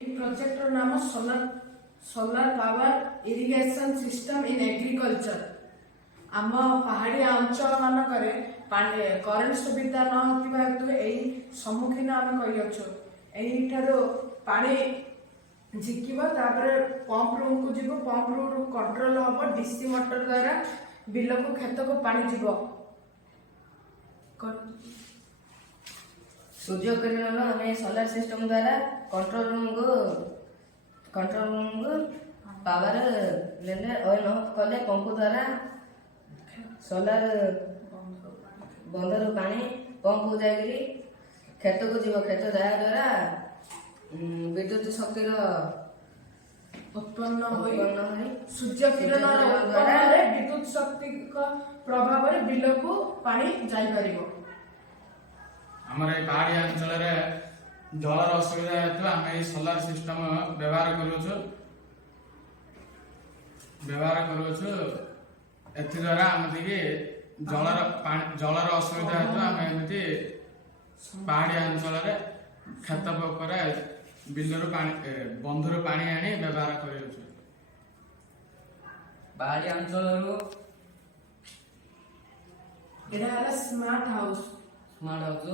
Project नाम solar power irrigation system in agriculture. आम पहाड़िया अंचल मानकरे करेन्ट सुविधा न होतिबा हेतु एही सम्मुखीन आम करियछु। एहीठारो पानी झिकिबो तापर पंप रूम को जीवो, पंप रूम कंट्रोल हबो, डीसी मोटर द्वारा बिल को खेत को पानी जीवो। सूर्य किरण हमें सोलर सिस्टम द्वारा कंट्रोल रूम को पावर लेने ऑन ऑफ कले पंप द्वारा सोलर बंदर पानी पंप हो जाएगी खेत को जीव। खेत जाया द्वारा विद्युत शक्ति उत्पन्न होई सूर्य किरण द्वारा विद्युत शक्ति का प्रभाव रे बिल को पानी जाई परिबो। आमर ए पहाड़ी अंचल रे जलर असुविधा हेतु आम सोलार सिस्टम व्यवहार करूछु। एथि द्वारा आमती जलर असुविधा हेतु आम एमती पहाड़ी अंचल रे खेत पकरे बिलर बंधुर पानी आनी व्यवहार करूछु। पहाड़ी अंचल एटा स्मार्ट हाउस स्मार्ट हाउस